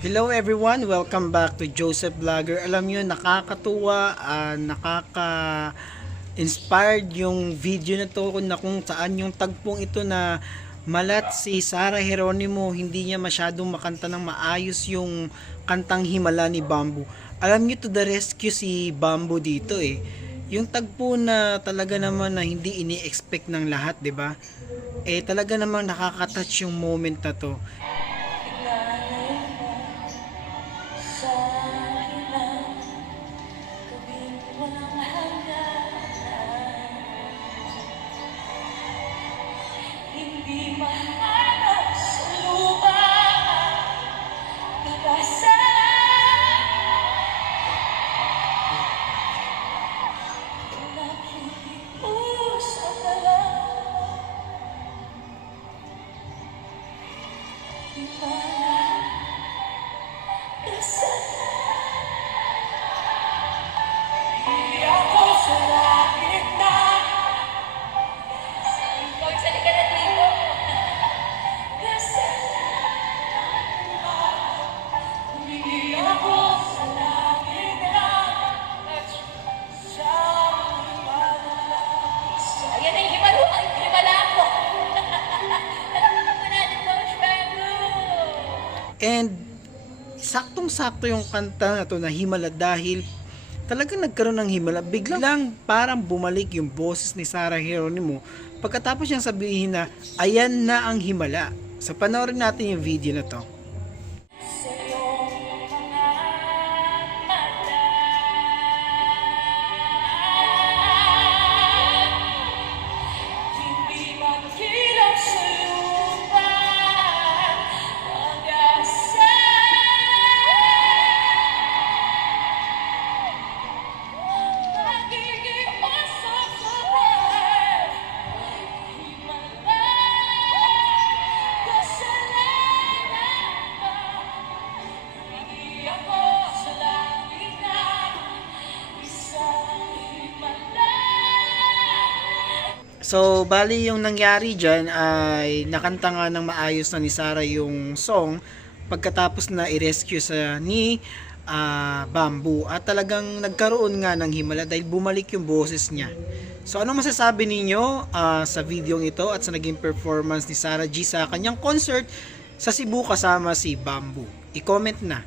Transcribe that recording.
Hello everyone, welcome back to Joseph Vlogger. Alam nyo, nakakatuwa, nakaka-inspired yung video na to na kung saan yung tagpong ito na malat si Sarah Geronimo, hindi niya masyadong makanta ng maayos yung kantang Himala ni Bamboo. Alam nyo, to the rescue si Bamboo dito eh. Yung tagpo na talaga naman na hindi ini-expect ng lahat, 'di ba? Talaga namang nakaka-touch yung moment na to. And saktong-sakto yung kanta na to na Himala dahil talagang nagkaroon ng himala. Biglang parang bumalik yung boses ni Sarah Geronimo pagkatapos niyang sabihin na ayan na ang himala. So panoorin natin yung video na to. So, bali yung nangyari dyan ay nakanta nga ng maayos na ni Sarah yung song pagkatapos na i-rescue ni Bamboo at talagang nagkaroon nga ng himala dahil bumalik yung boses niya. So, anong masasabi ninyo sa video ito at sa naging performance ni Sarah G sa kanyang concert sa Cebu kasama si Bamboo? I-comment na.